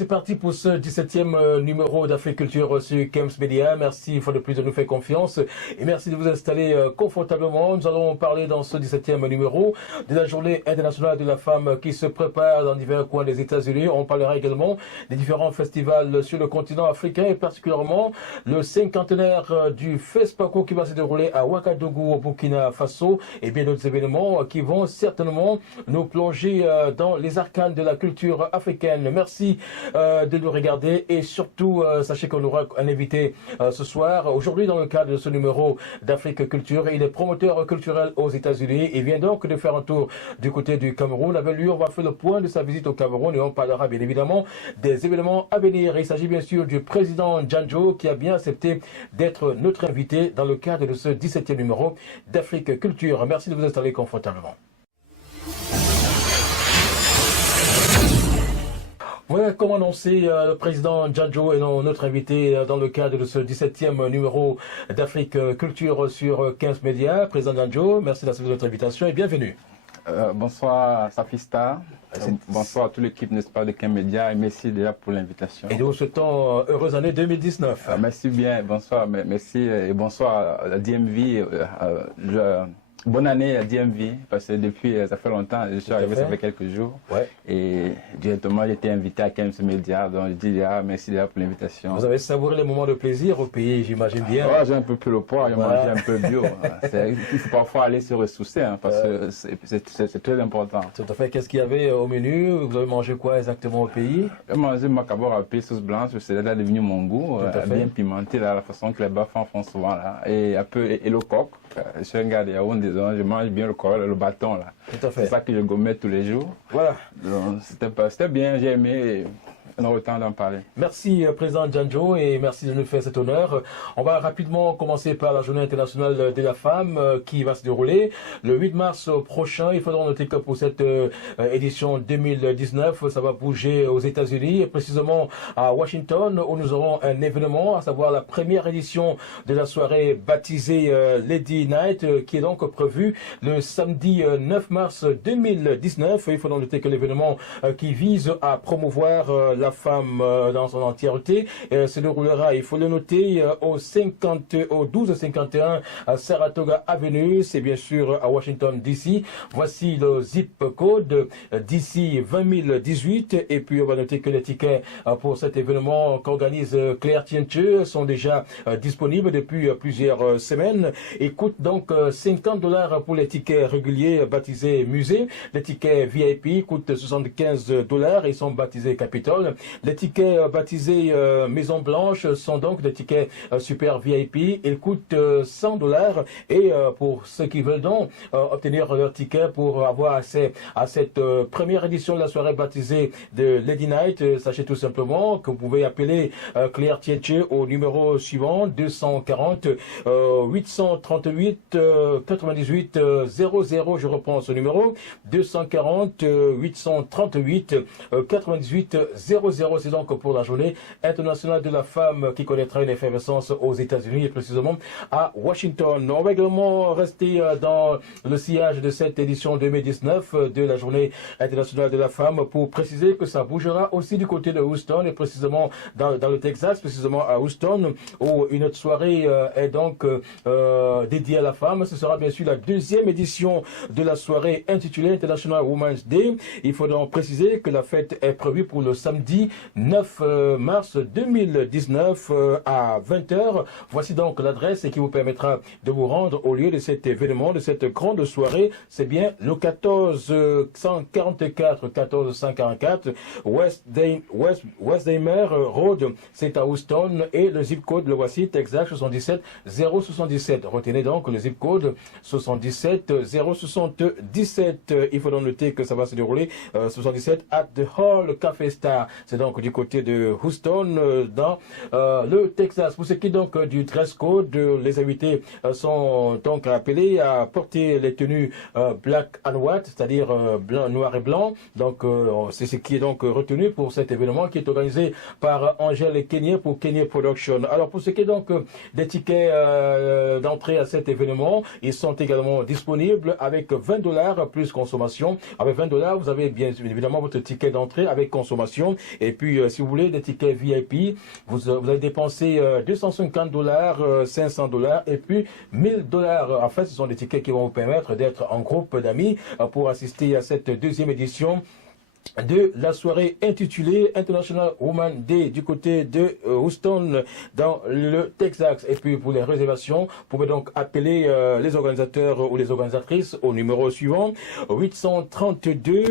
c'est parti pour ce 17e numéro d'Africulture sur Kems Media. Merci une fois de plus de nous faire confiance et merci de vous installer confortablement. Nous allons parler dans ce 17e numéro de la journée internationale de la femme qui se prépare dans divers coins des États-Unis. On parlera également des différents festivals sur le continent africain et particulièrement le cinquantenaire du FESPACO qui va se dérouler à Ouagadougou au Burkina Faso et bien d'autres événements qui vont certainement nous plonger dans les arcanes de la culture africaine. Merci de nous regarder et surtout sachez qu'on aura un invité ce soir. Aujourd'hui dans le cadre de ce numéro d'Afrique Culture, il est promoteur culturel aux États-Unis. Il vient donc de faire un tour du côté du Cameroun. Avec lui, on va faire le point de sa visite au Cameroun et on parlera bien évidemment des événements à venir. Il s'agit bien sûr du président Janjo qui a bien accepté d'être notre invité dans le cadre de ce 17e numéro d'Afrique Culture. Merci de vous installer confortablement. Voilà, comme annoncé, le président Janjo est notre invité dans le cadre de ce 17e numéro d'Afrique Culture sur 15 médias. Président Janjo, merci d'accepter notre invitation et bienvenue. Bonsoir Safista, bonsoir à toute l'équipe, n'est-ce pas, de 15 médias et merci déjà pour l'invitation. Et nous vous souhaitons heureuse année 2019. Merci bien, bonsoir, merci et bonsoir à DMV. Bonne année à DMV, parce que depuis, ça fait longtemps, je suis arrivé, ça fait quelques jours. Ouais. Et directement, j'ai été invité à Kems Media, donc je dis merci déjà pour l'invitation. Vous avez savouré les moments de plaisir au pays, j'imagine bien. Ouais, j'ai un peu pris le poids, j'ai mangé un peu bio. Il faut parfois aller se ressourcer, hein, parce que c'est très important. Tout à fait. Qu'est-ce qu'il y avait au menu? Vous avez mangé quoi exactement au pays? J'ai mangé macabore à paix, sauce blanche, c'est là devenu mon goût, bien pimenté, là, la façon que les bafans font souvent, là, et un peu et le coq. Je suis un gars de Yaoundé, je mange bien le bâton là. Tout à fait. C'est ça que je gommais tous les jours. Voilà. C'était bien, j'ai aimé. Et on aura le temps d'en parler. Merci président Janjo et merci de nous faire cet honneur. On va rapidement commencer par la journée internationale de la femme qui va se dérouler le 8 mars prochain. Il faudra noter que pour cette édition 2019, ça va bouger aux États-Unis et précisément à Washington où nous aurons un événement, à savoir la première édition de la soirée baptisée Lady Night qui est donc prévue le samedi 9 mars 2019. Il faudra noter que l'événement qui vise à promouvoir la femme dans son entièreté se déroulera, il faut le noter, au 1251 à Saratoga Avenue, c'est bien sûr à Washington DC. Voici le zip code DC 20018 et puis on va noter que les tickets pour cet événement qu'organise Claire Tienche sont déjà disponibles depuis plusieurs semaines et coûtent donc $50 pour les tickets réguliers baptisés musée. Les tickets VIP coûtent $75 et sont baptisés Capitol. Les tickets baptisés Maison Blanche sont donc des tickets super VIP. Ils coûtent $100 et pour ceux qui veulent donc obtenir leur ticket pour avoir accès à cette première édition de la soirée baptisée de Lady Night, sachez tout simplement que vous pouvez appeler Claire Tietche au numéro suivant 240 838 98 00. Je reprends ce numéro 240 838 98 00. C'est donc pour la journée internationale de la femme qui connaîtra une effervescence aux États-Unis et précisément à Washington. On va également rester dans le sillage de cette édition 2019 de la journée internationale de la femme pour préciser que ça bougera aussi du côté de Houston et précisément dans le Texas, précisément à Houston où une autre soirée est donc dédiée à la femme. Ce sera bien sûr la deuxième édition de la soirée intitulée International Women's Day. Il faut donc préciser que la fête est prévue pour le samedi 9 mars 2019 à 20h. Voici donc l'adresse qui vous permettra de vous rendre au lieu de cet événement, de cette grande soirée. C'est bien le 1444 West Dahmer Road, c'est à Houston et le zip code, le voici, Texas 77 077. Retenez donc le zip code 77 077. Il faut donc noter que ça va se dérouler 77 at the Hall Café Star. C'est donc du côté de Houston, dans le Texas. Pour ce qui est donc du dress code, les invités sont donc appelés à porter les tenues black and white, c'est-à-dire blanc, noir et blanc. Donc c'est ce qui est donc retenu pour cet événement qui est organisé par Angèle Kenyé pour Kenyé Production. Alors pour ce qui est donc des tickets d'entrée à cet événement, ils sont également disponibles avec $20 plus consommation. Avec $20, vous avez bien évidemment votre ticket d'entrée avec consommation. Et puis, si vous voulez des tickets VIP, vous allez dépenser $250, $500 et puis $1000. En fait, ce sont des tickets qui vont vous permettre d'être en groupe d'amis pour assister à cette deuxième édition de la soirée intitulée International Women's Day du côté de Houston dans le Texas. Et puis pour les réservations, vous pouvez donc appeler les organisateurs ou les organisatrices au numéro suivant 832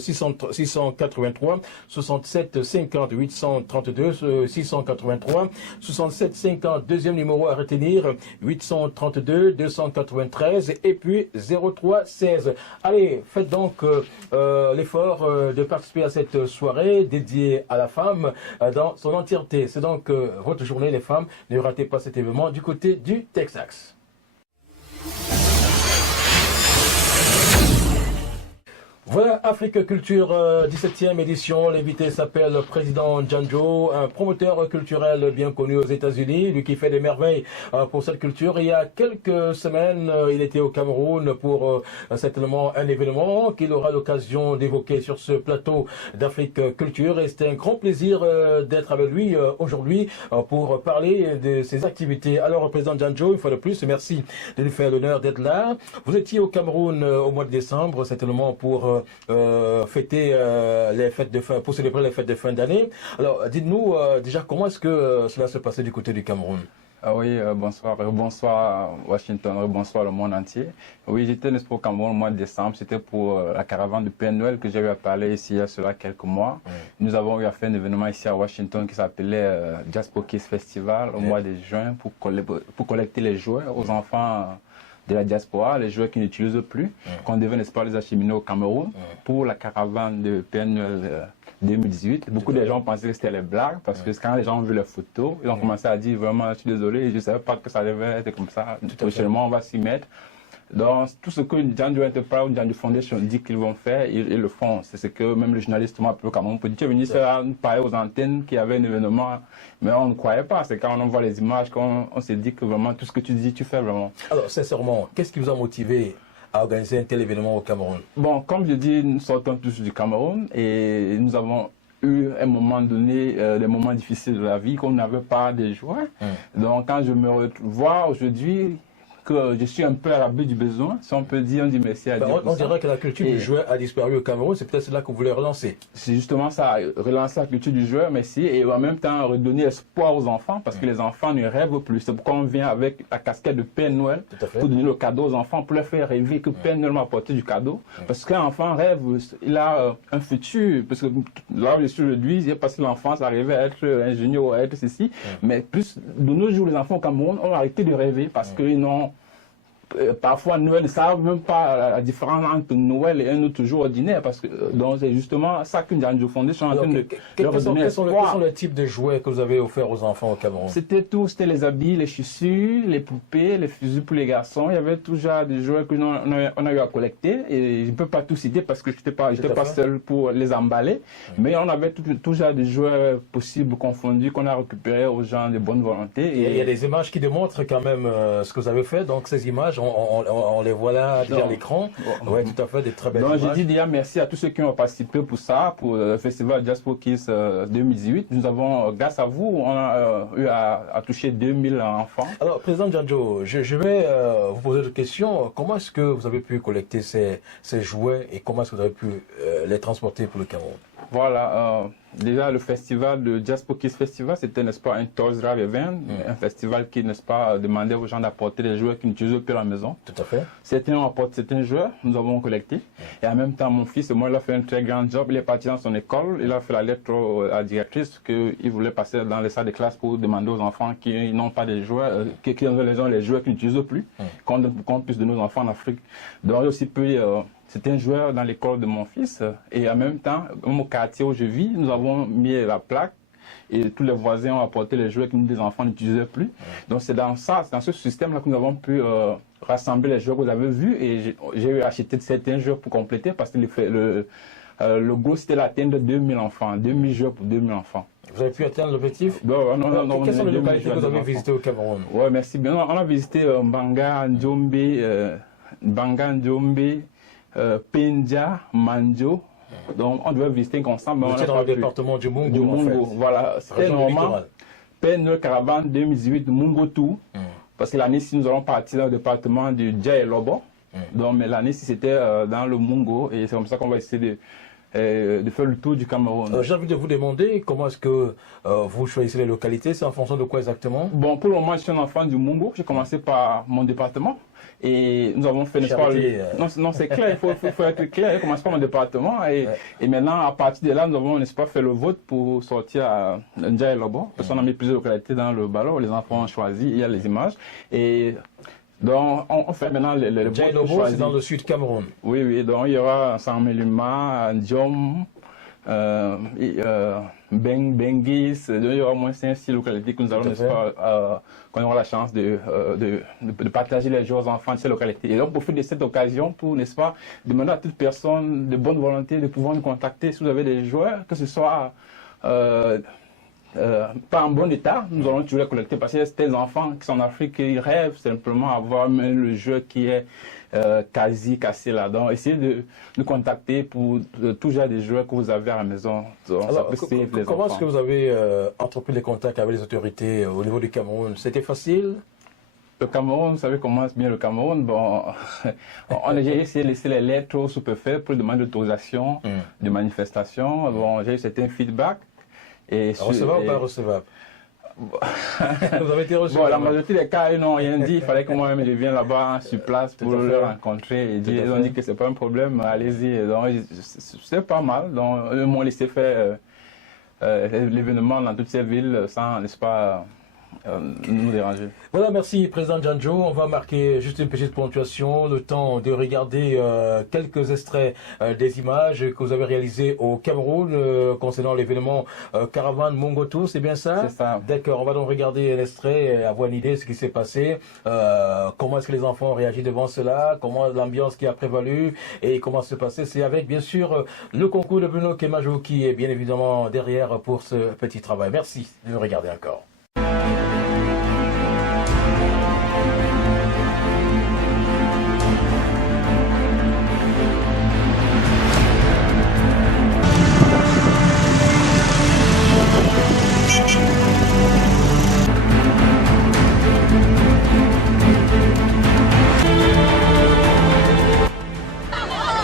683 67 50 832 683 67 50. Deuxième numéro à retenir 832 293 et puis 03 16. Allez, faites donc l'effort de participer à cette soirée dédiée à la femme dans son entièreté. C'est donc votre journée, les femmes. Ne ratez pas cet événement du côté du Texas. Voilà, Afrique Culture, 17e édition. L'invité s'appelle Président Djanjo, un promoteur culturel bien connu aux États-Unis, lui qui fait des merveilles pour cette culture. Il y a quelques semaines, il était au Cameroun pour certainement un événement qu'il aura l'occasion d'évoquer sur ce plateau d'Afrique Culture. Et c'était un grand plaisir d'être avec lui aujourd'hui pour parler de ses activités. Alors, Président Djanjo, une fois de plus, merci de nous faire l'honneur d'être là. Vous étiez au Cameroun au mois de décembre, certainement pour fêter les fêtes de fin, pour célébrer les fêtes de fin d'année. Alors, dites-nous déjà comment est-ce que cela se passait du côté du Cameroun? Ah oui, bonsoir. Bonsoir Washington, bonsoir le monde entier. Oui, j'étais n'est-ce pas au Cameroun au mois de décembre. C'était pour la caravane de Père Noël que j'avais parlé ici il y a cela quelques mois. Nous avons eu à faire un événement ici à Washington qui s'appelait Jaspo Kids Festival au mois de juin pour collecter les jouets aux enfants de la diaspora, les jouets qui n'utilisent plus, qu'on devait, n'est-ce pas, les acheminer au Cameroun pour la caravane de Père Noël 2018. Beaucoup de gens pensaient que c'était les blagues parce que quand les gens ont vu les photos, ils ont commencé à dire vraiment, je suis désolé, je ne savais pas que ça devait être comme ça. Prochainement, on va s'y mettre. Donc, tout ce que Djanjo Enterprise ou Djanjo Foundation dit qu'ils vont faire, ils le font. C'est ce que même le journaliste m'a appelé au Cameroun pour dire, tu es venu nous parler aux antennes qu'il y avait un événement, mais on ne croyait pas. C'est quand on voit les images qu'on s'est dit que vraiment tout ce que tu dis, tu fais vraiment. Alors, sincèrement, qu'est-ce qui vous a motivé à organiser un tel événement au Cameroun? Bon, comme je dis, nous sortons tous du Cameroun et nous avons eu à un moment donné des moments difficiles de la vie qu'on n'avait pas de joie. Donc, quand je me vois aujourd'hui, que je suis un peu à l'abri du besoin, si on peut dire, on dit merci à Dieu. On dirait que la culture du jouet a disparu au Cameroun, c'est peut-être cela que vous voulez relancer. C'est justement ça, relancer la culture du jouet, merci, et en même temps redonner espoir aux enfants, parce que les enfants ne rêvent plus. C'est pourquoi on vient avec la casquette de Père Noël, pour donner le cadeau aux enfants, pour leur faire rêver que Père Noël m'a apporté du cadeau. Parce qu'un enfant rêve, il a un futur, parce que là où je suis aujourd'hui, j'ai passé l'enfance à rêver à être ingénieur, à être ceci, mais plus de nos jours, les enfants au Cameroun ont arrêté de rêver, parce qu'ils n'ont parfois Noël ne savent même pas la différence entre Noël et un autre jour ordinaire parce que donc c'est justement ça qu'une Djanjo Foundation est en train de leur donner espoir. Quels sont les types de jouets que vous avez offerts aux enfants au Cameroun? C'était tout, c'était les habits, les chaussures, les poupées, les fusils pour les garçons. Il y avait tout genre de jouets que on a eu à collecter et je ne peux pas tout citer parce que je n'étais pas seul pour les emballer, mais on avait tout genre de jouets possibles confondus qu'on a récupérés aux gens de bonne volonté. Et il y a des images qui démontrent quand même ce que vous avez fait, donc ces images on les voit là à l'écran. Oui, tout à fait, des très belles images. Donc, j'ai dit déjà merci à tous ceux qui ont participé pour ça, pour le festival Jaspo Kids 2018. Nous avons, grâce à vous, on a eu à toucher 2000 enfants. Alors, Président Djanjo, je vais vous poser une question. Comment est-ce que vous avez pu collecter ces jouets et comment est-ce que vous avez pu les transporter pour le Cameroun? Voilà, déjà le festival de Jaspo Kids Festival, c'était, n'est-ce pas, un Toys Drive Event, un festival qui, n'est-ce pas, demandait aux gens d'apporter des jouets qu'ils n'utilisent plus à la maison. Tout à fait. Certains ont apporté certains jouets, nous avons collecté. Et en même temps, mon fils, moi, il a fait un très grand job. Il est parti dans son école, il a fait la lettre à la directrice qu'il voulait passer dans les salles de classe pour demander aux enfants qui n'ont pas de jouets, qui ont les jouets qu'ils n'utilisent plus, qu'on puisse donner aux enfants en Afrique. Donc, il aussi pu... C'était un joueur dans l'école de mon fils et en même temps, au quartier où je vis, nous avons mis la plaque et tous les voisins ont apporté les jouets que des enfants n'utilisaient plus. Donc c'est dans ce système-là que nous avons pu rassembler les jouets que vous avez vus et j'ai eu acheté certains jouets pour compléter parce que le goût c'était d'atteindre 2000 enfants, 2000 jouets pour 2000 enfants. Vous avez pu atteindre l'objectif? Non. Quelles sont les localités que vous avez visitées au Cameroun? Oui, merci bien. On a visité Mbanga, Ndjombe, Pendja, Manjo, Donc, on devait visiter ensemble. Vous étiez dans le département du Mungo, en fait. Voilà, c'était normalement PNE Caravane 2018 Mungo Tout. Parce que l'année-ci, nous allons partir dans le département du Dja et Lobo. Donc, mais l'année-ci, c'était dans le Mungo. Et c'est comme ça qu'on va essayer de faire le tour du Cameroun. J'ai envie de vous demander comment est-ce que vous choisissez les localités. C'est en fonction de quoi exactement? Bon, pour le moment, je suis un enfant du Mungo. J'ai commencé par mon département. Et nous avons fait, n'est-ce pas, non, c'est clair, il faut être clair. J'ai commencé par mon département. Et maintenant, à partir de là, nous avons, n'est-ce pas, fait le vote pour sortir à Ndja et Lobo. Parce qu'on a mis plusieurs localités dans le ballon. Les enfants ont choisi, il y a les images. Et donc, on fait maintenant les Ndja et Lobo, c'est dans le sud Cameroun. Oui, oui. Donc, il y aura Saint-Meluma, Ndiom, Bengis, il y aura au moins 5-6 localités que nous allons, n'est-ce pas, qu'on aura la chance de partager les jours aux enfants de ces localités. Et donc, pour profiter de cette occasion pour, n'est-ce pas, demander à toute personne de bonne volonté de pouvoir nous contacter si vous avez des joueurs, que ce soit pas en bon état, nous allons toujours les collecter parce qu'il y a certains enfants qui sont en Afrique qui rêvent simplement d'avoir le jeu qui est quasi cassé là-dedans. Essayez de nous contacter pour tout genre de joueurs que vous avez à la maison. Donc, alors, comment est-ce que vous avez entrepris les contacts avec les autorités au niveau du Cameroun? C'était facile? Le Cameroun, vous savez comment c'est bien le Cameroun. Bon, on a déjà essayé de laisser les lettres au sous-préfet pour demander l'autorisation de manifestation. Bon, j'ai eu certains feedbacks. Recevable ou pas recevable? Vous avez été reçu? Bon, la majorité des cas, ils n'ont rien dit. Il fallait que moi-même je vienne là-bas sur place pour le rencontrer. Et ils ont dit que ce n'est pas un problème, allez-y. Donc, c'est pas mal. Donc, ils m'ont laissé faire l'événement dans toutes ces villes sans, n'est-ce pas, nous déranger. Voilà, merci Président Djanjo. On va marquer juste une petite ponctuation, le temps de regarder quelques extraits des images que vous avez réalisées au Cameroun concernant l'événement Caravane Mungo, c'est bien ça? C'est ça. D'accord, on va donc regarder l'extrait et avoir une idée de ce qui s'est passé, comment est-ce que les enfants ont réagi devant cela, comment l'ambiance qui a prévalu et comment se passait. C'est avec bien sûr le concours de Bruno Kemajo qui est bien évidemment derrière pour ce petit travail. Merci de nous regarder encore.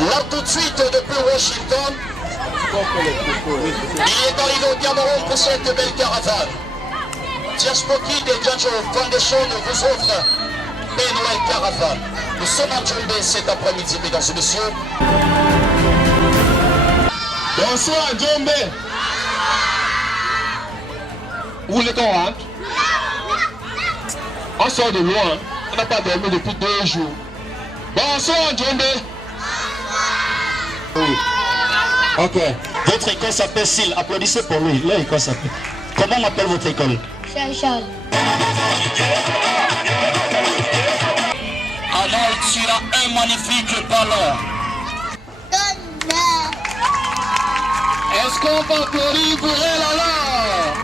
Là tout de suite depuis Washington, il est arrivé au Cameroun pour cette belle caravane. Diaspoki de Djanjo Foundation vous offre Noël Caravane. Nous sommes en Djombe cet après-midi, mesdames et messieurs. Bonsoir Djombe. Où voulez qu'on rentre? On sort de loin, on n'a pas dormi depuis 2 jours. Bonsoir Djombe. Oui. Ok. Votre école s'appelle SIL. Applaudissez pour lui. Là, l'école s'appelle. Comment on appelle votre école? Charles. Alors, tu as un magnifique ballon. Est-ce qu'on va applaudir pour elle alors?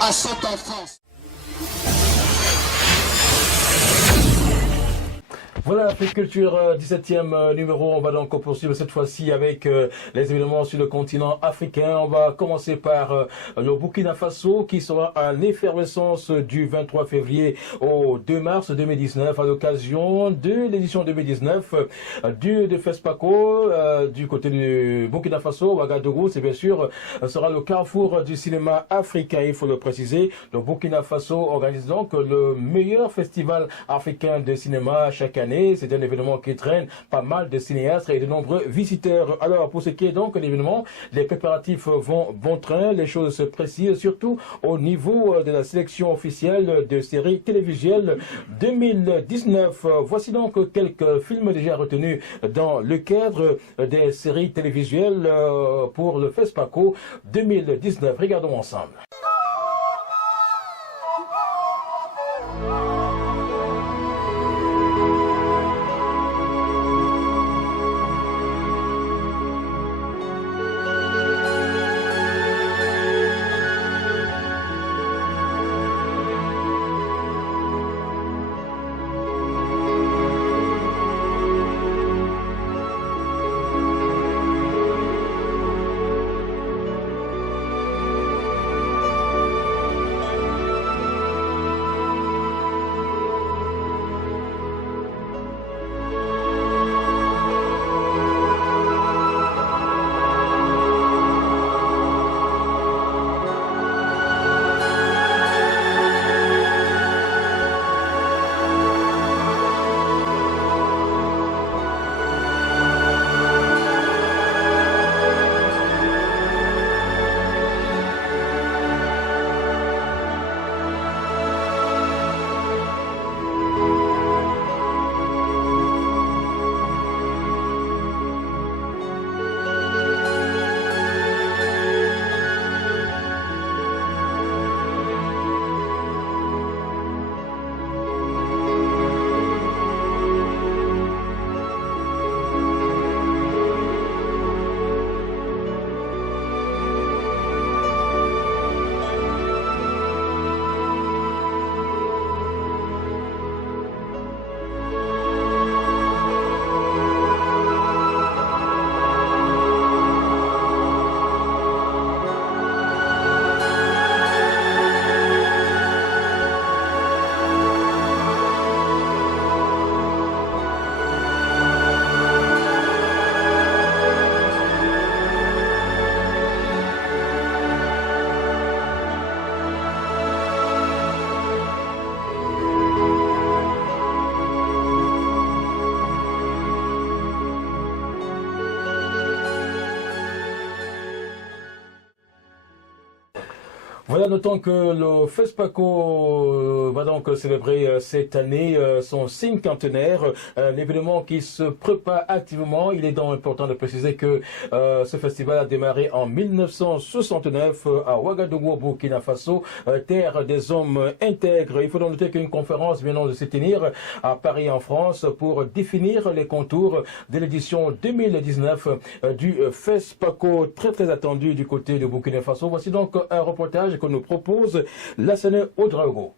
À cette enfance. Voilà Afrique Culture 17e numéro. On va donc poursuivre cette fois-ci avec les événements sur le continent africain. On va commencer par le Burkina Faso qui sera en effervescence du 23 février au 2 mars 2019 à l'occasion de l'édition 2019 de FESPACO du côté du Burkina Faso, Ouagadougou. C'est bien sûr sera le carrefour du cinéma africain, il faut le préciser. Le Burkina Faso organise donc le meilleur festival africain de cinéma chaque année. année. C'est un événement qui traîne pas mal de cinéastes et de nombreux visiteurs. Alors, pour ce qui est donc de l'événement, les préparatifs vont bon train, les choses se précisent, surtout au niveau de la sélection officielle de séries télévisuelles 2019. Voici donc quelques films déjà retenus dans le cadre des séries télévisuelles pour le FESPACO 2019. Regardons ensemble. Voilà, notons que le FESPACO va donc célébrer cette année son cinquantenaire, un événement qui se prépare activement. Il est donc important de préciser que ce festival a démarré en 1969 à Ouagadougou, au Burkina Faso, terre des hommes intègres. Il faut donc noter qu'une conférence vient de se tenir à Paris en France pour définir les contours de l'édition 2019 du FESPACO, très attendu du côté de Burkina Faso. Voici donc un reportage que nous propose Lassane Ouedraogo.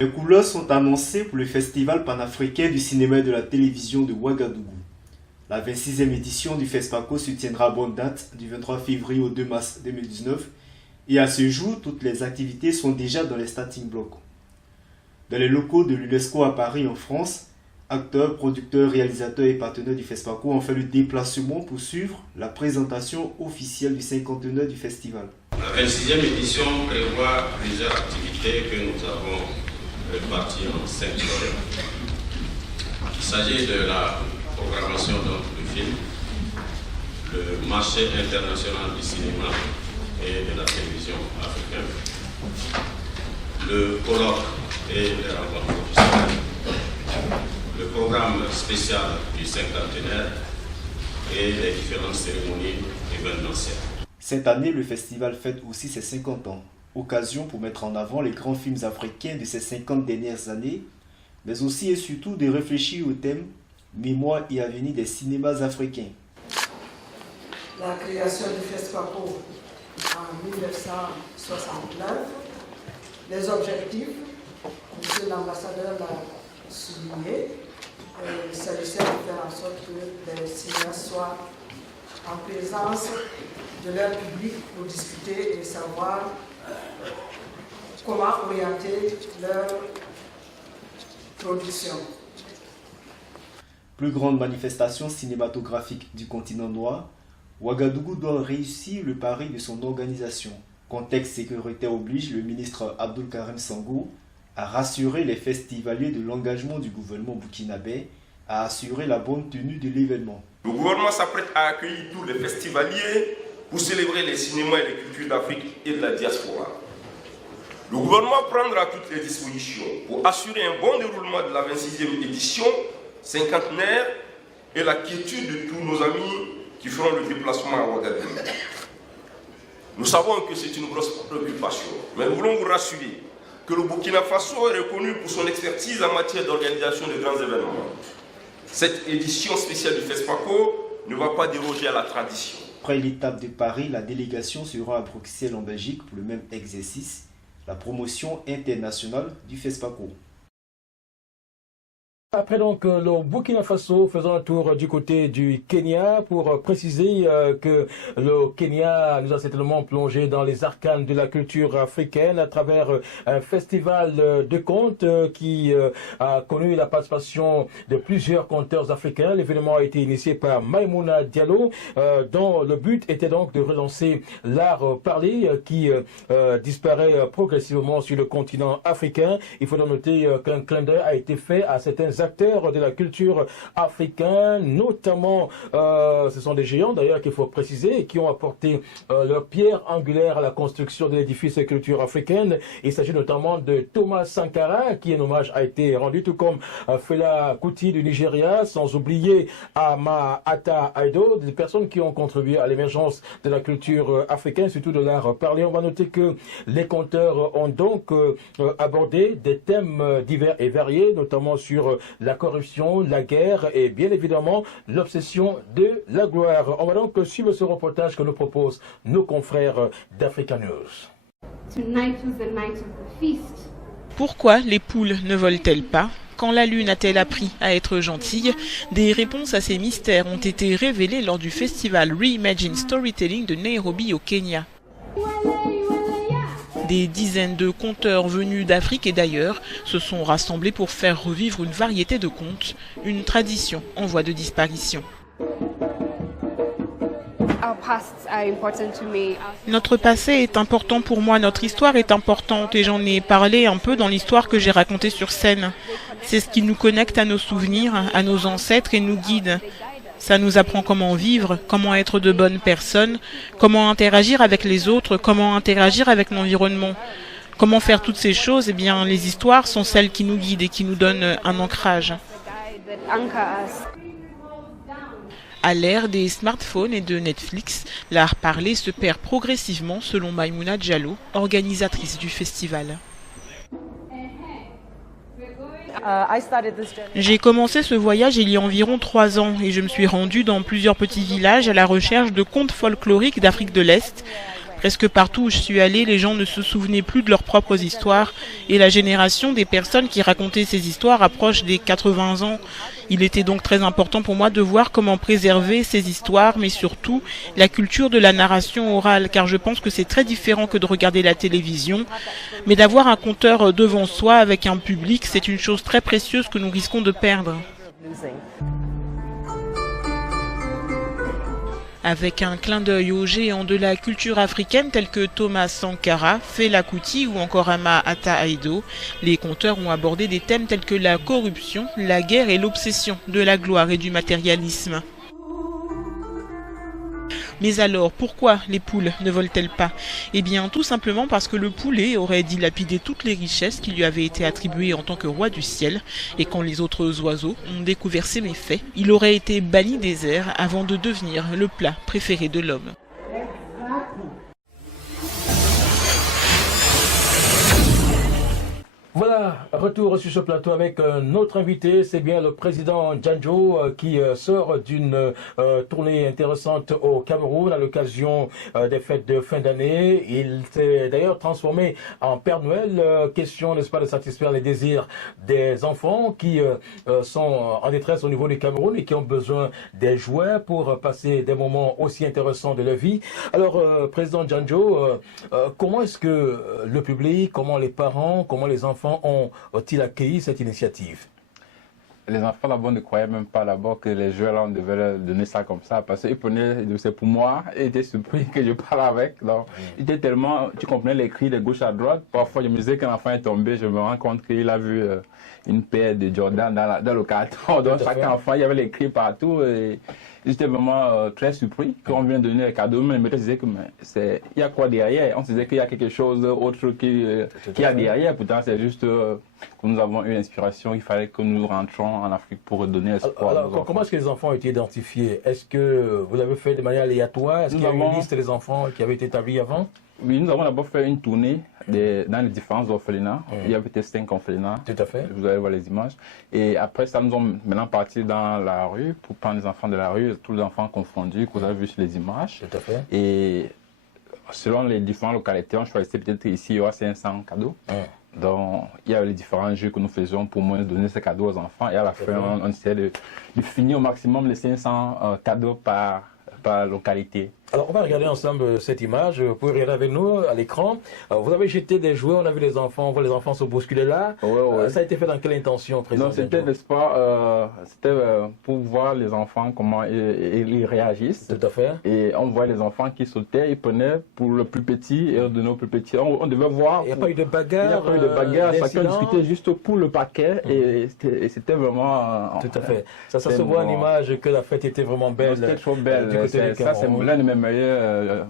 Les couleurs sont annoncées pour le Festival panafricain du cinéma et de la télévision de Ouagadougou. La 26e édition du FESPACO se tiendra à bonne date du 23 février au 2 mars 2019 et à ce jour, toutes les activités sont déjà dans les starting blocks. Dans les locaux de l'UNESCO à Paris en France, acteurs, producteurs, réalisateurs et partenaires du FESPACO ont fait le déplacement pour suivre la présentation officielle du cinquantenaire du festival. La 26e édition prévoit plusieurs activités que nous avons réparties en 5 volets. Il s'agit de la programmation du film, le marché international du cinéma et de la télévision africaine, le colloque et les rencontres professionnelles, le programme spécial du cinquantenaire et les différentes cérémonies événementielles. Cette année, le festival fête aussi ses 50 ans, occasion pour mettre en avant les grands films africains de ces 50 dernières années, mais aussi et surtout de réfléchir au thème « Mémoire et avenir des cinémas africains ». La création du FESPACO en 1969, les objectifs, M. l'ambassadeur l'a souligné, c'est de faire en sorte que les cinéastes soient en présence de leur public pour discuter et savoir comment orienter leur production. Plus grande manifestation cinématographique du continent noir, Ouagadougou doit réussir le pari de son organisation. Contexte sécuritaire oblige, le ministre Abdul Karim Sango a rassuré les festivaliers de l'engagement du gouvernement burkinabé à assurer la bonne tenue de l'événement. Le gouvernement s'apprête à accueillir tous les festivaliers pour célébrer les cinémas et les cultures d'Afrique et de la diaspora. Le gouvernement prendra toutes les dispositions pour assurer un bon déroulement de la 26e édition cinquantenaire et la quiétude de tous nos amis qui feront le déplacement à Ouagadougou. Nous savons que c'est une grosse préoccupation, mais nous voulons vous rassurer que le Burkina Faso est reconnu pour son expertise en matière d'organisation de grands événements. Cette édition spéciale du FESPACO ne va pas déroger à la tradition. Après l'étape de Paris, la délégation sera à Bruxelles en Belgique pour le même exercice, la promotion internationale du FESPACO. Après donc le Burkina Faso, faisons un tour du côté du Kenya pour préciser que le Kenya nous a certainement plongé dans les arcanes de la culture africaine à travers un festival de contes qui a connu la participation de plusieurs conteurs africains. L'événement a été initié par Maïmouna Diallo dont le but était donc de relancer l'art parlé qui disparaît progressivement sur le continent africain. Il faut noter qu'un clin d'œil a été fait à certains acteurs de la culture africaine, notamment ce sont des géants d'ailleurs qu'il faut préciser, qui ont apporté leur pierre angulaire à la construction de l'édifice de culture africaine. Il s'agit notamment de Thomas Sankara, qui un hommage a été rendu, tout comme Fela Kuti du Nigeria, sans oublier Ama Ata Aido, des personnes qui ont contribué à l'émergence de la culture africaine, surtout de l'art parlé. On va noter que les conteurs ont donc abordé des thèmes divers et variés, notamment sur la corruption, la guerre et bien évidemment l'obsession de la gloire. On va donc suivre ce reportage que nous proposent nos confrères d'Africa News. Pourquoi les poules ne volent-elles pas ? Quand la lune a-t-elle appris à être gentille ? Des réponses à ces mystères ont été révélées lors du festival Reimagine Storytelling de Nairobi au Kenya. Des dizaines de conteurs venus d'Afrique et d'ailleurs se sont rassemblés pour faire revivre une variété de contes, une tradition en voie de disparition. Notre passé est important pour moi, notre histoire est importante et j'en ai parlé un peu dans l'histoire que j'ai racontée sur scène. C'est ce qui nous connecte à nos souvenirs, à nos ancêtres et nous guide. Ça nous apprend comment vivre, comment être de bonnes personnes, comment interagir avec les autres, comment interagir avec l'environnement. Comment faire toutes ces choses ? Eh bien, les histoires sont celles qui nous guident et qui nous donnent un ancrage. À l'ère des smartphones et de Netflix, l'art parlé se perd progressivement selon Maïmouna Diallo, organisatrice du festival. J'ai commencé ce voyage il y a environ 3 ans et je me suis rendue dans plusieurs petits villages à la recherche de contes folkloriques d'Afrique de l'Est. Presque partout où je suis allée, les gens ne se souvenaient plus de leurs propres histoires et la génération des personnes qui racontaient ces histoires approche des 80 ans. Il était donc très important pour moi de voir comment préserver ces histoires, mais surtout la culture de la narration orale, car je pense que c'est très différent que de regarder la télévision. Mais d'avoir un conteur devant soi avec un public, c'est une chose très précieuse que nous risquons de perdre. Avec un clin d'œil aux géants de la culture africaine tels que Thomas Sankara, Fela Kuti ou encore Ama Ata Aido, les conteurs ont abordé des thèmes tels que la corruption, la guerre et l'obsession de la gloire et du matérialisme. Mais alors, pourquoi les poules ne volent-elles pas ? Eh bien, tout simplement parce que le poulet aurait dilapidé toutes les richesses qui lui avaient été attribuées en tant que roi du ciel, et quand les autres oiseaux ont découvert ses méfaits, il aurait été banni des airs avant de devenir le plat préféré de l'homme. Voilà, retour sur ce plateau avec notre invité, c'est bien le président Djanjo qui sort d'une tournée intéressante au Cameroun à l'occasion des fêtes de fin d'année. Il s'est d'ailleurs transformé en Père Noël, question n'est-ce pas de satisfaire les désirs des enfants qui sont en détresse au niveau du Cameroun et qui ont besoin des jouets pour passer des moments aussi intéressants de leur vie. Alors, président Djanjo, comment est-ce que le public, comment les parents, comment les enfants ont-ils accueilli cette initiative? les enfants d'abord ne croyaient même pas d'abord que les joueurs là, on devait leur donner ça comme ça. Parce qu'ils prenaient, c'est pour moi, et étaient surpris que je parle avec. Donc, il était tellement, tu comprenais les cris de gauche à droite. Parfois, je me disais qu'un enfant est tombé, je me rends compte qu'il a vu une paire de Jordan dans le carton. Donc, chaque enfant, il y avait les cris partout. Et j'étais vraiment très surpris quand on vient donner les cadeaux. Mais je disais que il y a quoi derrière? On se disait qu'il y a quelque chose d'autre qui y a derrière. Pourtant, c'est juste que nous avons eu l'inspiration. Il fallait que nous rentrions en Afrique pour donner espoir. Alors comment est-ce que les enfants ont été identifiés? Est-ce que vous l'avez fait de manière aléatoire? Est-ce qu'il y a une liste des enfants qui avait été établie avant? Oui, nous avons d'abord fait une tournée dans les différents orphelinats. Il y avait peut-être 5 orphelinats. Tout à fait. Vous allez voir les images. Et après ça, nous sommes maintenant partis dans la rue pour prendre les enfants de la rue, tous les enfants confondus que vous avez vu sur les images. Tout à fait. Et selon les différentes localités, on choisissait peut-être ici, il y aura 500 cadeaux. Donc, il y a les différents jeux que nous faisions pour moins donner ces cadeaux aux enfants. Et à la fin, on essaie de finir au maximum les 500 cadeaux par localité. Alors, on va regarder ensemble cette image. Vous pouvez regarder avec nous à l'écran. Vous avez jeté des jouets, on a vu les enfants, on voit les enfants se bousculer là. Ça a été fait dans quelle intention, président? Non, c'était, n'est-ce pas, c'était pour voir les enfants, comment ils réagissent. Tout à fait. Et on voit les enfants qui sautaient, ils prenaient pour le plus petit et de nos plus petits. On devait voir. Il n'y a pas eu de bagarre. Il n'y a pas eu de bagarre. Chacun discutait juste pour le paquet et c'était vraiment. Tout à fait. Ça se voit en image que la fête était vraiment belle. C'était trop belle. Ça, c'est l'un de mes meilleures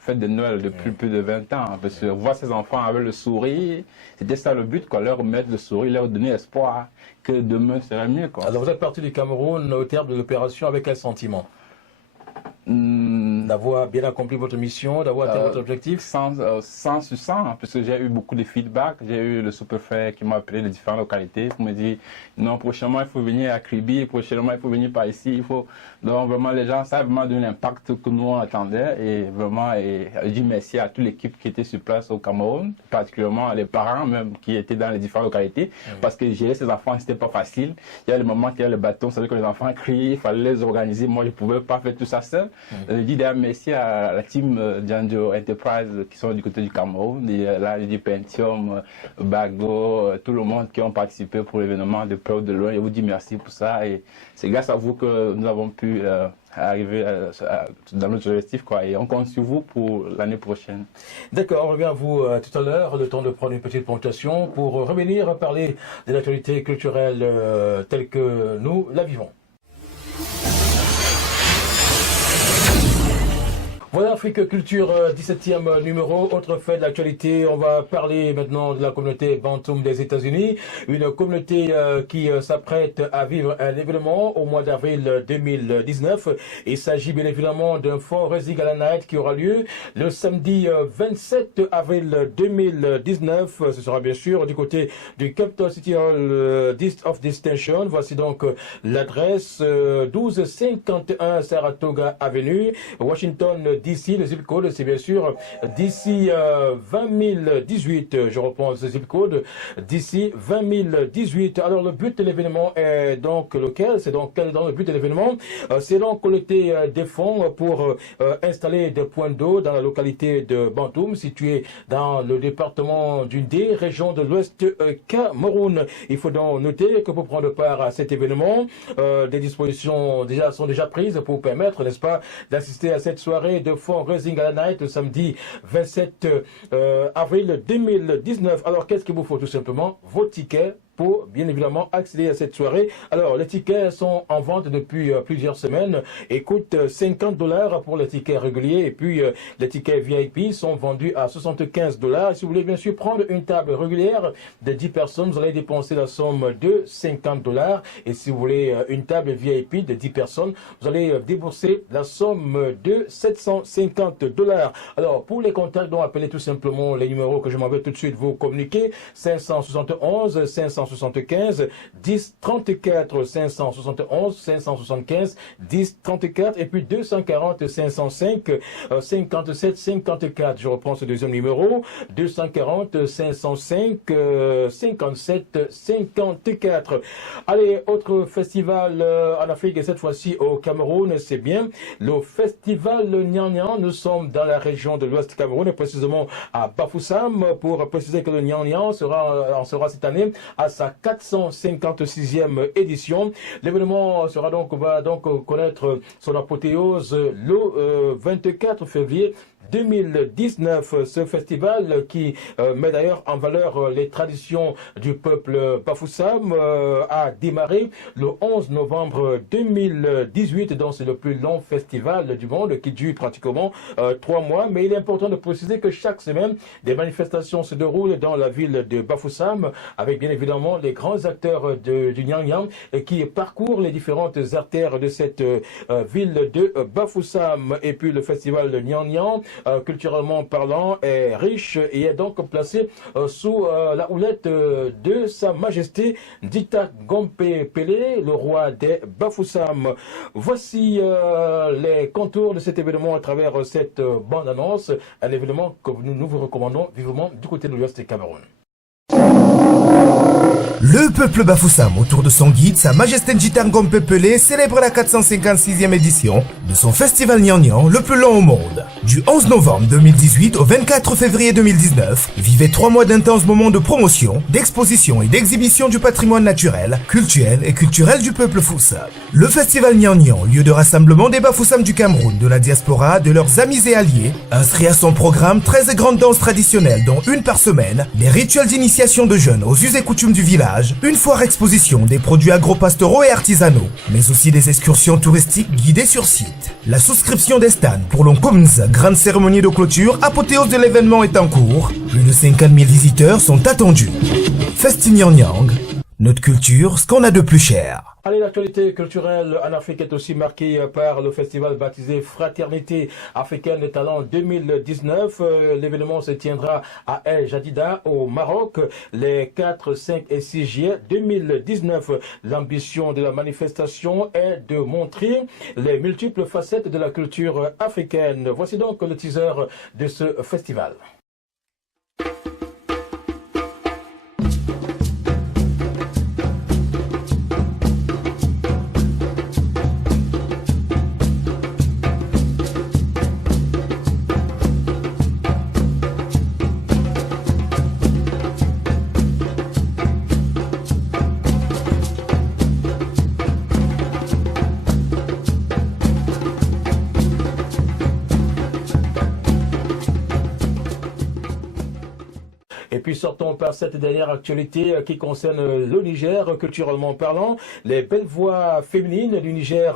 fêtes de Noël depuis plus de 20 ans. Parce que voir ces enfants avec le sourire, c'était ça le but, quoi, leur remettre le sourire, leur donner espoir que demain serait mieux. Quoi. Alors vous êtes parti du Cameroun au terme de l'opération avec quel sentiment? D'avoir bien accompli votre mission, d'avoir atteint votre objectif? Sans, parce que j'ai eu beaucoup de feedback. J'ai eu le sous-préfet qui m'a appelé de différentes localités pour me dire non, prochainement il faut venir à Kribi, prochainement il faut venir par ici. Il faut... Donc vraiment les gens, ça a vraiment donné l'impact que nous on attendait et vraiment je dis merci à toute l'équipe qui était sur place au Cameroun, particulièrement les parents même qui étaient dans les différentes localités parce que gérer ces enfants c'était pas facile. Il y a le moment qu'il y a le bâton, c'est-à-dire que les enfants crient, il fallait les organiser. Moi je pouvais pas faire tout ça seul. Je dis d'ailleurs merci à la team Djanjo Enterprise qui sont du côté du Cameroun. Et là, je dis Pentium, Bago, tout le monde qui ont participé pour l'événement de Peur de loin. Je vous dis merci pour ça. Et c'est grâce à vous que nous avons pu arriver dans notre objectif. Quoi. Et on compte sur vous pour l'année prochaine. D'accord, on revient à vous tout à l'heure. Le temps de prendre une petite ponctuation pour revenir à parler de l'actualité culturelle telle que nous la vivons. Voilà Afrique Culture, 17e numéro. Autre fait de l'actualité, on va parler maintenant de la communauté Bantoum des États-Unis. Une communauté qui s'apprête à vivre un événement au mois d'avril 2019. Il s'agit bien évidemment d'un fundraising Gala Night qui aura lieu le samedi 27 avril 2019. Ce sera bien sûr du côté du Capital City Hall of Distinction. Voici donc l'adresse 1251 Saratoga Avenue, Washington DC. Le zip code, c'est bien sûr DC 20018. Je reprends ce zip code DC 20018. Alors le but de l'événement est donc lequel? C'est donc dans le but de l'événement, c'est donc collecter des fonds pour installer des points d'eau dans la localité de Bantoum, située dans le département du D, région de l'Ouest Cameroun. Il faut donc noter que pour prendre part à cet événement, des dispositions sont déjà prises pour permettre, n'est-ce pas, d'assister à cette soirée de fundraising Gala Night le samedi 27 avril 2019. Alors qu'est-ce qu'il vous faut? Tout simplement vos tickets pour bien évidemment accéder à cette soirée. Alors les tickets sont en vente depuis plusieurs semaines et coûtent $50 pour les tickets réguliers et puis les tickets VIP sont vendus à $75. Si vous voulez bien sûr prendre une table régulière de 10 personnes, vous allez dépenser la somme de $50 et si vous voulez une table VIP de 10 personnes, vous allez débourser la somme de $750. Alors pour les contacts, donc appelez tout simplement les numéros que je m'en vais tout de suite vous communiquer: 571 575 10 34, 571 575 10 34 et puis 240 505 57 54. Je reprends ce deuxième numéro: 240 505 57 54. Allez, autre festival en Afrique et cette fois-ci au Cameroun, c'est bien le festival Nyang Nyang. Nous sommes dans la région de l'Ouest Cameroun et précisément à Bafoussam pour préciser que le Nyang Nyang sera cette année à sa 456e édition. L'événement va donc connaître son apothéose le 24 février 2019, ce festival qui met d'ailleurs en valeur les traditions du peuple Bafoussam a démarré le 11 novembre 2018, donc c'est le plus long festival du monde qui dure pratiquement 3 mois, mais il est important de préciser que chaque semaine des manifestations se déroulent dans la ville de Bafoussam avec bien évidemment les grands acteurs du Niang Niang qui parcourent les différentes artères de cette ville de Bafoussam. Et puis le festival de Niang Niang, culturellement parlant, est riche et est donc placé sous la houlette de Sa Majesté Dita Gompe Pele, le roi des Bafoussam. Voici les contours de cet événement à travers cette bande-annonce, un événement que nous vous recommandons vivement du côté de l'ouest du Cameroun. Le peuple Bafoussam, autour de son guide, Sa Majesté Njitangom Pepele, célèbre la 456e édition de son festival Niang Niang, le plus long au monde. Du 11 novembre 2018 au 24 février 2019, vivez 3 mois d'intenses moments de promotion, d'exposition et d'exhibition du patrimoine naturel, culturel du peuple Foussam. Le festival Niang Niang, lieu de rassemblement des Bafoussam du Cameroun, de la diaspora, de leurs amis et alliés, inscrit à son programme 13 grandes danses traditionnelles, dont une par semaine, des rituels d'initiation de jeunes aux us et coutumes du village, une foire exposition des produits agro-pastoraux et artisanaux, mais aussi des excursions touristiques guidées sur site. La souscription des stands pour l'Onkomz, grande cérémonie de clôture, apothéose de l'événement est en cours. Plus de 50 000 visiteurs sont attendus. Festi Niang Niang, notre culture, ce qu'on a de plus cher. Allez, l'actualité culturelle en Afrique est aussi marquée par le festival baptisé Fraternité africaine de talent 2019. L'événement se tiendra à El Jadida au Maroc les 4, 5 et 6 juillet 2019. L'ambition de la manifestation est de montrer les multiples facettes de la culture africaine. Voici donc le teaser de ce festival. Et puis sortons par cette dernière actualité qui concerne le Niger, culturellement parlant. Les belles voix féminines du Niger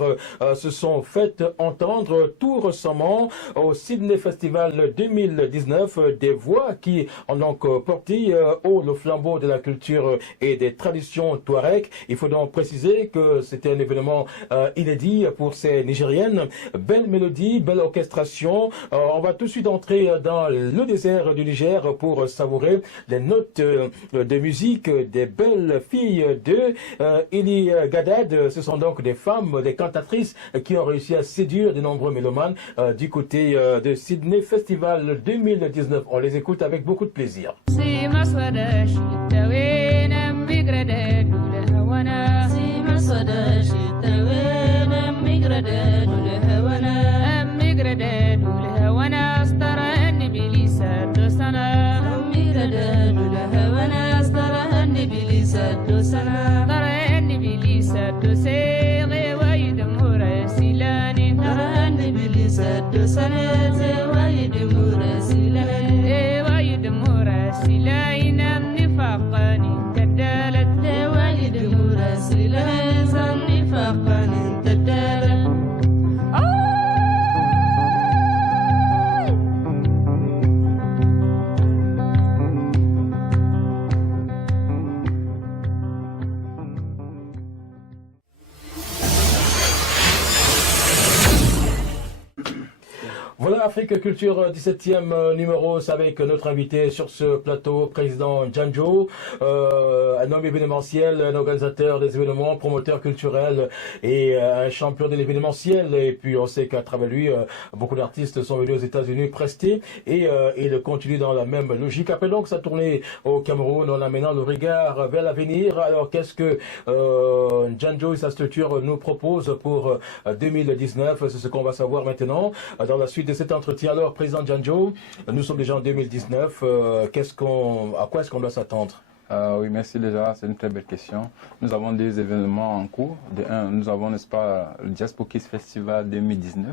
se sont faites entendre tout récemment au Sydney Festival 2019. Des voix qui ont donc porté haut le flambeau de la culture et des traditions touareg. Il faut donc préciser que c'était un événement inédit pour ces Nigériennes. Belle mélodie, belle orchestration. On va tout de suite entrer dans le désert du Niger pour savourer les notes de musique des belles filles de Ili Gadad. Ce sont donc des femmes, des cantatrices qui ont réussi à séduire de nombreux mélomanes du côté de Sydney Festival 2019. On les écoute avec beaucoup de plaisir. Voilà Afrique Culture 17e numéro, c'est avec notre invité sur ce plateau, président Djanjo, un homme événementiel, un organisateur des événements, promoteur culturel et un champion de l'événementiel. Et puis on sait qu'à travers lui, beaucoup d'artistes sont venus aux États-Unis prester et il continue dans la même logique. Après donc sa tournée au Cameroun, en amenant le regard vers l'avenir. Alors qu'est-ce que Djanjo et sa structure nous proposent pour 2019? C'est ce qu'on va savoir maintenant dans la suite de cet entretien. Alors, président Djanjo, nous sommes déjà en 2019. À quoi est-ce qu'on doit s'attendre? Oui, merci déjà, c'est une très belle question. Nous avons des événements en cours. Nous avons, n'est-ce pas, le Diaspora Kids Festival 2019.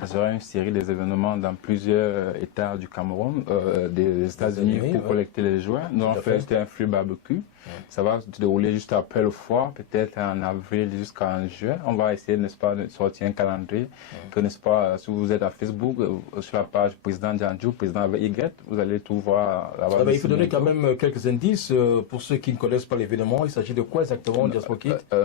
Ça sera une série des événements dans plusieurs États du Cameroun, des États-Unis pour collecter les jouets. Nous avons fait un free barbecue. Ça va se dérouler juste après le foire, peut-être en avril jusqu'en juin. On va essayer, n'est-ce pas, de sortir un calendrier. Que, n'est-ce pas, si vous êtes à Facebook, sur la page Président Djandjo, Président avec Y, vous allez tout voir là-bas. Il faut donner quand même quelques indices pour ceux qui ne connaissent pas l'événement. Il s'agit de quoi exactement, Diaspora Kids?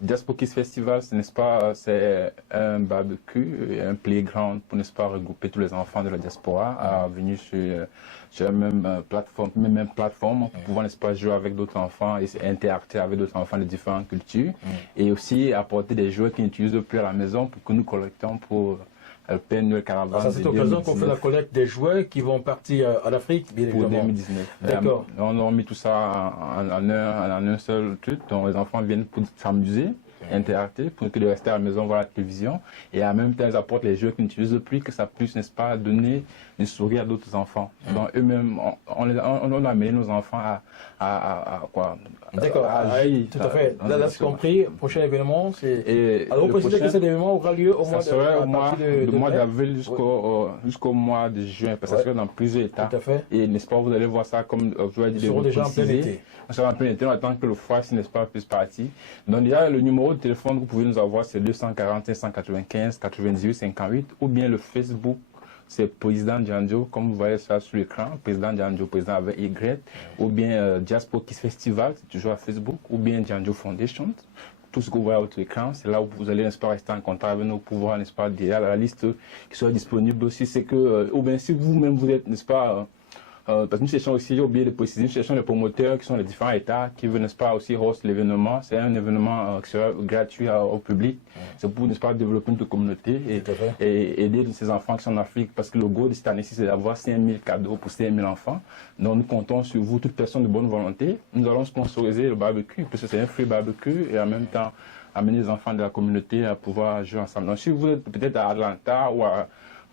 Diaspora Kids Festival, n'est-ce pas, c'est un barbecue, un playground pour, n'est-ce pas, regrouper tous les enfants de la diaspora à venir sur la même plateforme pour pouvoir, n'est-ce pas, jouer avec d'autres enfants et interagir avec d'autres enfants de différentes cultures et aussi apporter des jouets qu'ils n'utilisent plus à la maison pour que nous collectons pour le Père Noël Caravane. C'est cette occasion qu'on fait la collecte des jouets qui vont partir à l'Afrique, bien évidemment. Pour 2019. D'accord. On a mis tout ça en un seul truc, donc les enfants viennent pour s'amuser, interacter, pour que de rester à la maison voir la télévision et en même temps ils apportent les jeux qu'ils n'utilisent plus, que ça puisse, n'est-ce pas, donner une souris à d'autres enfants. Donc eux-mêmes, on a amené nos enfants à quoi? D'accord, tout à fait. Là, c'est compris. Prochain événement, c'est... Alors, vous précisez que cet événement aura lieu au mois d'avril jusqu'au mois de juin, parce que ça sera dans plusieurs États. Tout à fait. Et n'est-ce pas, vous allez voir ça comme je l'ai dit. Ils seront déjà en plein été. On sera en plein été, on attend que le foire, n'est-ce pas, puisse partir. Donc déjà, le numéro de téléphone que vous pouvez nous avoir, c'est 240 195 98 58, ou bien le Facebook. C'est Président Djandjo, comme vous voyez ça sur l'écran, Président Djandjo, Président avec Y, ou bien Diaspora Kids Festival, c'est toujours à Facebook, ou bien Djandjo Foundation. Tout ce que vous voyez sur l'écran, c'est là où vous allez, n'est-ce pas, rester en contact avec nos pouvoirs, n'est-ce pas, déjà la liste qui sera disponible aussi, c'est que, ou bien si vous-même vous êtes, n'est-ce pas, parce que nous cherchons aussi, j'ai oublié de préciser, nous cherchons les promoteurs qui sont les différents États qui veulent, n'est-ce pas, aussi host l'événement. C'est un événement qui sera gratuit au public. C'est pour, n'est-ce pas, développer notre communauté et aider ces enfants qui sont en Afrique. Parce que le goal de cette année-ci, c'est d'avoir 5000 cadeaux pour 5000 enfants. Donc nous comptons sur vous, toute personne de bonne volonté. Nous allons sponsoriser le barbecue, parce que c'est un free barbecue et en même temps amener les enfants de la communauté à pouvoir jouer ensemble. Donc si vous êtes peut-être à Atlanta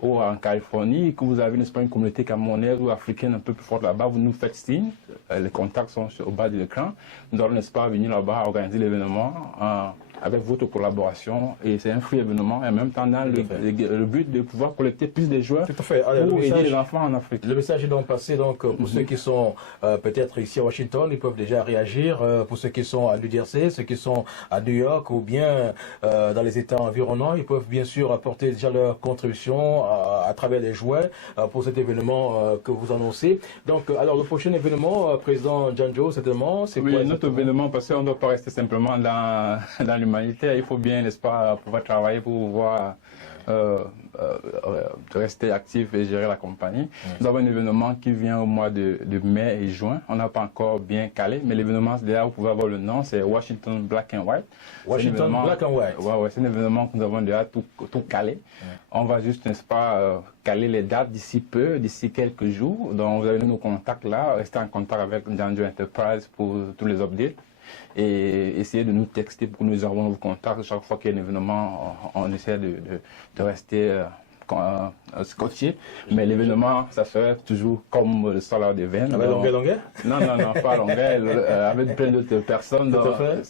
ou en Californie, que vous avez, n'est-ce pas, une communauté camerounaise ou africaine un peu plus forte là-bas, vous nous faites signe. Les contacts sont au bas de l'écran. Nous allons, n'est-ce pas, venir là-bas organiser l'événement avec votre collaboration. Et c'est un free événement. Et en même temps, dans le but de pouvoir collecter plus de joueurs pour aider les enfants en Afrique. Le message est donc passé. Donc, pour ceux qui sont peut-être ici à Washington, ils peuvent déjà réagir. Pour ceux qui sont à New Jersey, ceux qui sont à New York ou bien dans les États environnants, ils peuvent bien sûr apporter déjà leur contribution à travers les jouets pour cet événement que vous annoncez. Donc, alors le prochain événement, Président Djandjo, certainement, c'est quoi? Oui, notre événement, parce qu'on ne doit pas rester simplement dans l'humanité, il faut bien, n'est-ce pas, pouvoir travailler pour pouvoir rester actif et gérer la compagnie. Nous avons un événement qui vient au mois de mai et juin. On n'a pas encore bien calé, mais l'événement, déjà, vous pouvez avoir le nom, c'est Washington Black and White. Washington Black and White. Ouais, c'est un événement que nous avons déjà tout calé. On va juste, n'est-ce pas, caler les dates d'ici peu, d'ici quelques jours. Donc, vous avez nos contacts là, restez en contact avec Djandjo Enterprise pour tous les updates. Et essayez de nous texter pour que nous avons vos contacts. Chaque fois qu'il y a un événement, on essaie de rester scotché. Mais l'événement, ça serait toujours comme le Solar d'Event. Avec longueur? Non, pas longueur, avec plein d'autres personnes.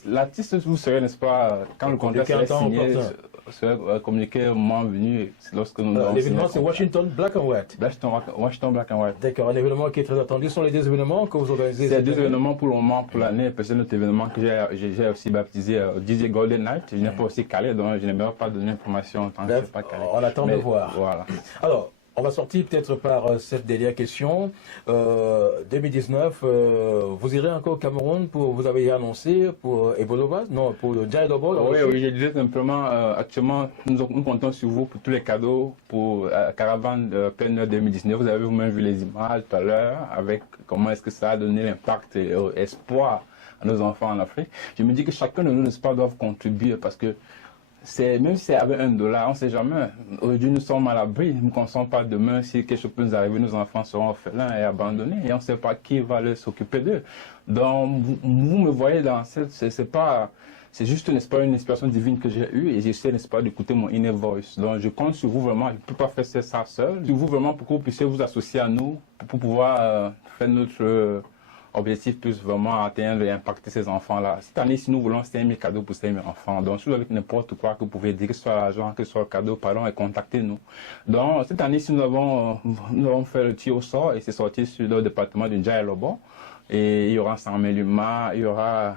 L'artiste, vous serez, n'est-ce pas, quand le contrat serait signé, serait communiqué au moment venu, lorsque nous l'événement, c'est Washington Black and White. Washington Black and White. D'accord, un événement qui est très attendu. Ce sont les deux événements que vous organisez? C'est deux événements pour le moment, pour l'année. C'est notre événement que j'ai aussi baptisé DJ Golden Night. Je n'ai pas aussi calé, donc je n'aimerais pas donner l'information en tant que je ne suis pas calé. On attend de voir. Voilà. Alors, on va sortir peut-être par cette dernière question. 2019, vous irez encore au Cameroun pour, vous avez annoncé pour Ebolova, non, pour Djaidobo. Oui, je disais simplement, actuellement, nous comptons sur vous pour tous les cadeaux pour Caravane de Père Noël 2019. Vous avez vous-même vu les images tout à l'heure avec comment est-ce que ça a donné l'impact et espoir à nos enfants en Afrique. Je me dis que chacun de nous, n'est-ce pas, doit contribuer parce que même si c'est avec $1, on ne sait jamais. Aujourd'hui, nous sommes à l'abri. Nous ne pensons pas demain si quelque chose peut nous arriver, nos enfants seront orphelins et abandonnés. Et on ne sait pas qui va s'occuper d'eux. Donc, vous me voyez dans cette... C'est juste, n'est-ce pas, une inspiration divine que j'ai eue et j'essaie, n'est-ce pas, d'écouter mon inner voice. Donc, je compte sur vous vraiment. Je ne peux pas faire ça seul. Sur vous vraiment pour que vous puissiez vous associer à nous pour pouvoir faire notre objectif puisse vraiment atteindre et impacter ces enfants-là. Cette année, si nous voulons 5 000 cadeaux pour 5 000 enfants, donc si vous avez n'importe quoi que vous pouvez dire, que ce soit l'argent, que ce soit le cadeau, pardon, et contactez-nous. Donc cette année, si nous avons fait le tir au sort et c'est sorti sur le département de Ndjaye Lobo, et il y aura 100 000 humains, il y aura...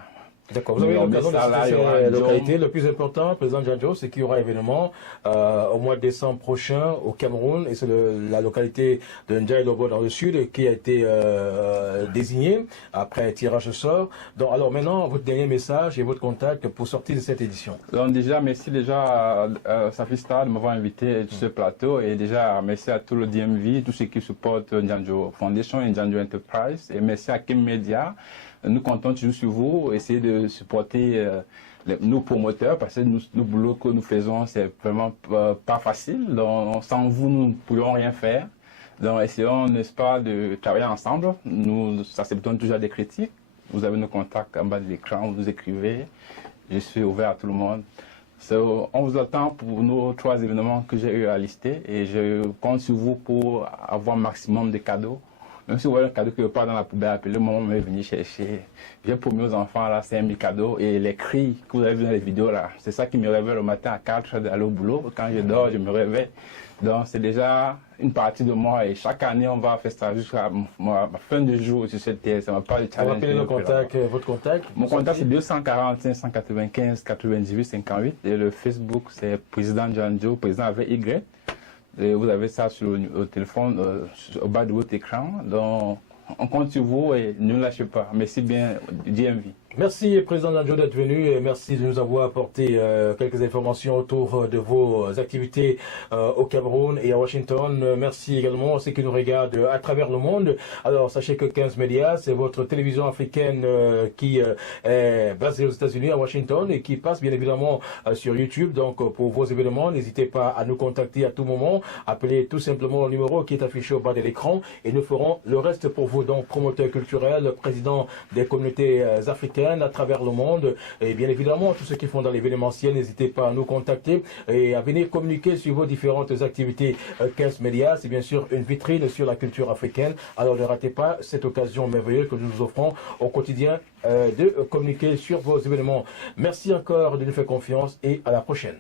D'accord, vous avez l'occasion de citer la localité. Le plus important, Président Djandjo, c'est qu'il y aura événement au mois de décembre prochain au Cameroun, et c'est la localité de Ndjaye Lobo dans le sud qui a été désignée après tirage au sort. Donc, alors maintenant, votre dernier message et votre contact pour sortir de cette édition. Donc déjà, merci déjà à Safista de m'avoir invité sur ce plateau, et déjà merci à tout le DMV, tous ceux qui supportent Djandjo Foundation et Djandjo Enterprise, et merci à Kim Media. Nous comptons toujours sur vous, essayer de supporter nos promoteurs, parce que le boulot que nous faisons, c'est vraiment pas facile. Donc, sans vous, nous ne pourrions rien faire. Donc, essayons, n'est-ce pas, de travailler ensemble. Nous acceptons toujours des critiques. Vous avez nos contacts en bas de l'écran, vous nous écrivez. Je suis ouvert à tout le monde. On vous attend pour nos 3 événements que j'ai eu à lister, et je compte sur vous pour avoir un maximum de cadeaux. Même si vous voyez un cadeau qui ne veut pas dans la poubelle, appelez-moi, on va venir chercher. J'ai promis aux enfants, là, 5 000 cadeaux. Et les cris que vous avez vu dans les vidéos, là, c'est ça qui me réveille le matin à 4 heures d'aller au boulot. Quand je dors, je me réveille. Donc, c'est déjà une partie de moi. Et chaque année, on va faire ça jusqu'à ma fin de jour sur cette terre. Ça ne m'a pas de challenge. Rappelez votre contact. Mon contact, c'est 245 195 98 58. Et le Facebook, c'est Président Djandjo, président avec Y. Et vous avez ça sur le téléphone, au bas de votre écran. Donc, on compte sur vous et ne lâchez pas. Merci bien, DMV. Merci, Président Djandjo, d'être venu, et merci de nous avoir apporté quelques informations autour de vos activités au Cameroun et à Washington. Merci également à ceux qui nous regardent à travers le monde. Alors, sachez que 15 Médias, c'est votre télévision africaine qui est basée aux États-Unis, à Washington, et qui passe bien évidemment sur YouTube. Donc, pour vos événements, n'hésitez pas à nous contacter à tout moment. Appelez tout simplement le numéro qui est affiché au bas de l'écran, et nous ferons le reste pour vous. Donc, promoteur culturel, président des communautés africaines à travers le monde, et bien évidemment tous ceux qui font dans l'événementiel, n'hésitez pas à nous contacter et à venir communiquer sur vos différentes activités. 15 Médias, c'est bien sûr une vitrine sur la culture africaine, alors ne ratez pas cette occasion merveilleuse que nous nous offrons au quotidien de communiquer sur vos événements. Merci encore de nous faire confiance, et à la prochaine.